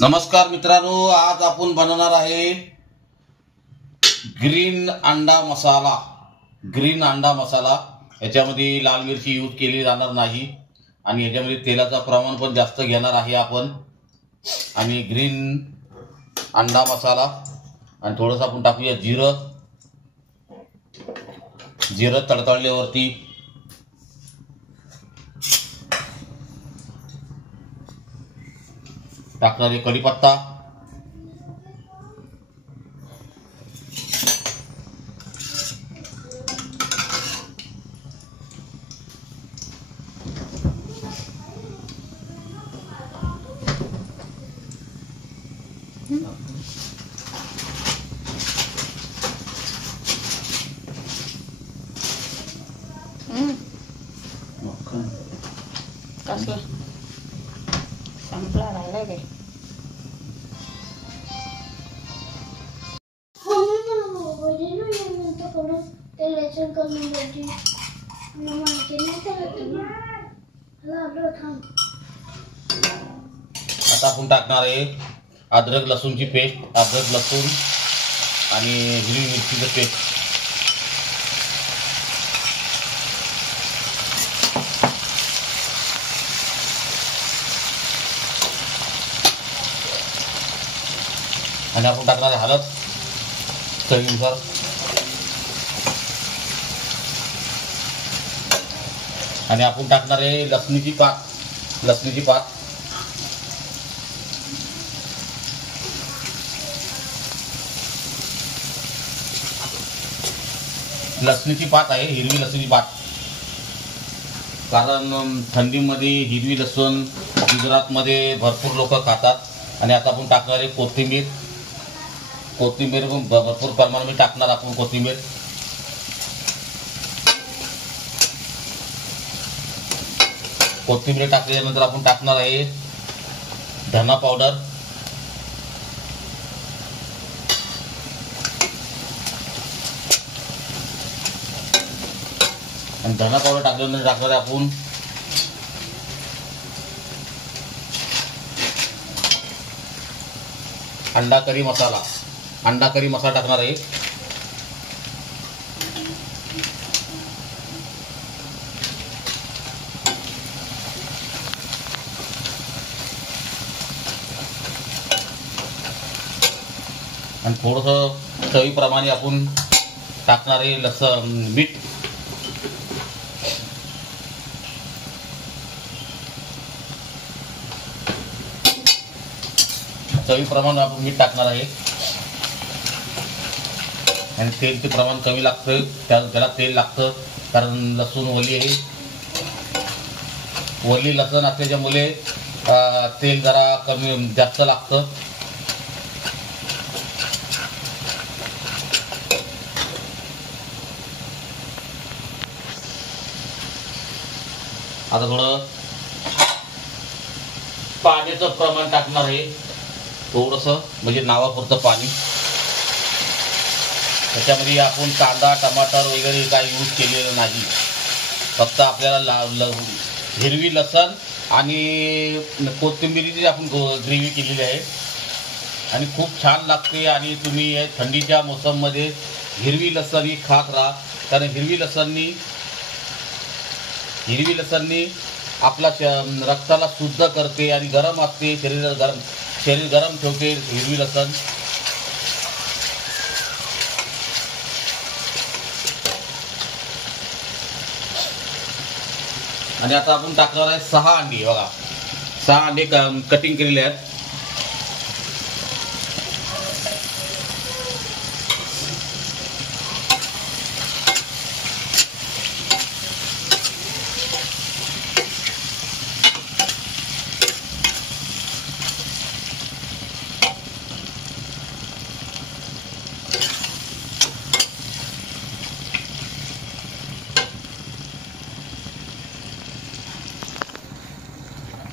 नमस्कार मित्रांनो, आज आपण बनवणार आहे ग्रीन अंडा मसाला। ग्रीन अंडा मसाला याच्यामध्ये लाल मिरची यूज केली जाणार नाही आणि याच्यामध्ये तेलाचं प्रमाण पण जास्त घेणार आहे आपण। आणि ग्रीन अंडा मसाला आणि थोडंसं आपण टाकूया जिरं। जिरं तडतडल्यावरती टाकणार आहे कढीपत्ता, कसला संपला राहिला काय? आता आपण टाकणार आहे अद्रक लसूणची पेस्ट। अद्रक लसूण आणि हिरवी मिरचीचं पेस्ट। आणि आपण टाकणार आहे हळद चवीनुसार। आणि आपण टाकणार आहे लसणीची पात। लसणीची पात लसणीची पात आहे, हिरवी लसणीची पात। कारण थंडीमध्ये हिरवी लसूण गुजरातमध्ये भरपूर लोक खातात। आणि आता आपण टाकणार आहे कोथिंबीर। कोथिंबीर भरपूर प्रमाणात टाकणार आपण कोथिंबीर। कोथिंबीर टाकल्यानंतर आपण टाकणार आहे धना पावडर, आणि धना पावडर टाकल्यानंतर टाकणार आहे आपण अंडा करी मसाला। अंडा करी मसाला टाकणार आहे। आणि थोडंसं चवीप्रमाणे आपण टाकणार आहे लसूण मीठ। चवीप्रमाणे आपण मीठ टाकणार आहे। आणि तेलचे प्रमाण कमी लागतं, त्याला तेल लागतं कारण लसूण ओली आहे। ओली लसूण असल्यामुळे तेल जरा कमी जास्त लागतं। आता थोडं पाण्याचं प्रमाण टाकणार आहे, थोडंसं म्हणजे नावापुरतं पाणी। त्याच्यामध्ये आपण कांदा टमाटर वगैरे काही यूज केलेलं नाही, फक्त आपल्याला हिरवी लसण आणि कोथिंबीरीची आपण ग्रेव्ही केलेली आहे आणि खूप छान लागते। आणि तुम्ही थंडीच्या मोसममध्ये हिरवी लसण ही खात राहा, कारण हिरवी लसणनी आपला रक्ताला शुद्ध करते आणि गरम असते, शरीर गरम ठेवते हिरवी लसण। आणि आता आपण टाकणार आहे 6 अंडी। बघा 6 अंडे कटिंग केलेले आहेत।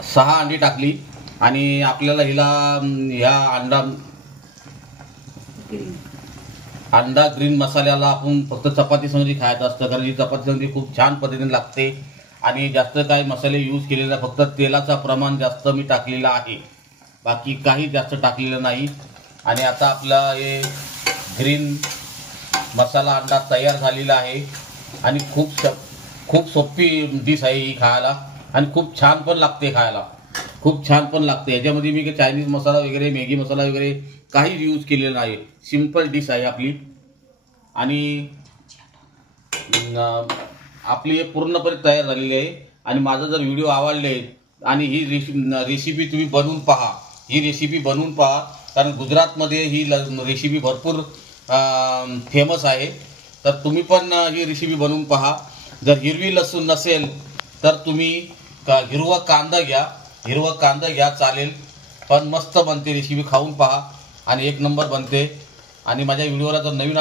सहा अंडी टाकली आणि आपल्याला ह्या अंडा ग्रीन मसाल्याला आपण फक्त चपाती संगती खायचं असतं, कारण ही चपाती संगती खूप छान पद्धतीने लागते आणि जास्त काही मसाले यूज केलेला, फक्त तेलाचा प्रमाण जास्त मी टाकलेला आहे। बाकी काही जास्त टाकलेलं नाही. आणि आता आपला हे ग्रीन मसाला अंडा तयार झालेला आहे आणि खूप सोपी डिश आहे ही खायला आणि खूप छान पण लागते खायला, खूप छान पण लागते. याच्यामध्ये मी चायनीज मसाला वगैरे मॅगी मसाला वगैरे काही यूज केलेला नाही. सिंपल डिश आहे आपली आणि आपली पूर्णपणे तयार झालेली आहे. आणि माझा जर व्हिडिओ आवडले आणि ही रेसिपी तुम्ही बनवून पहा, ही रेसिपी बनवून पहा, कारण गुजरातमध्ये ही रेसिपी भरपूर फेमस आहे. तर तुम्ही पण ही रेसिपी बनवून पहा. जर हिरवी लसूण नसेल तर तुम्ही हिरवा कांदा घ्या चालेल, पण मस्त बनते रेसिपी, खाऊन पहा आणि एक नंबर बनते. आणि माझ्या व्हिडिओला जर नवीन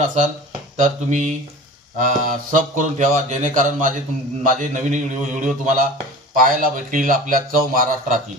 असाल तर तुम्ही सब करून ठेवा, जेणेकरून माझे नवीन व्हिडिओ तुम्हाला पाहायला भेटतील आपल्या चव महाराष्ट्राची.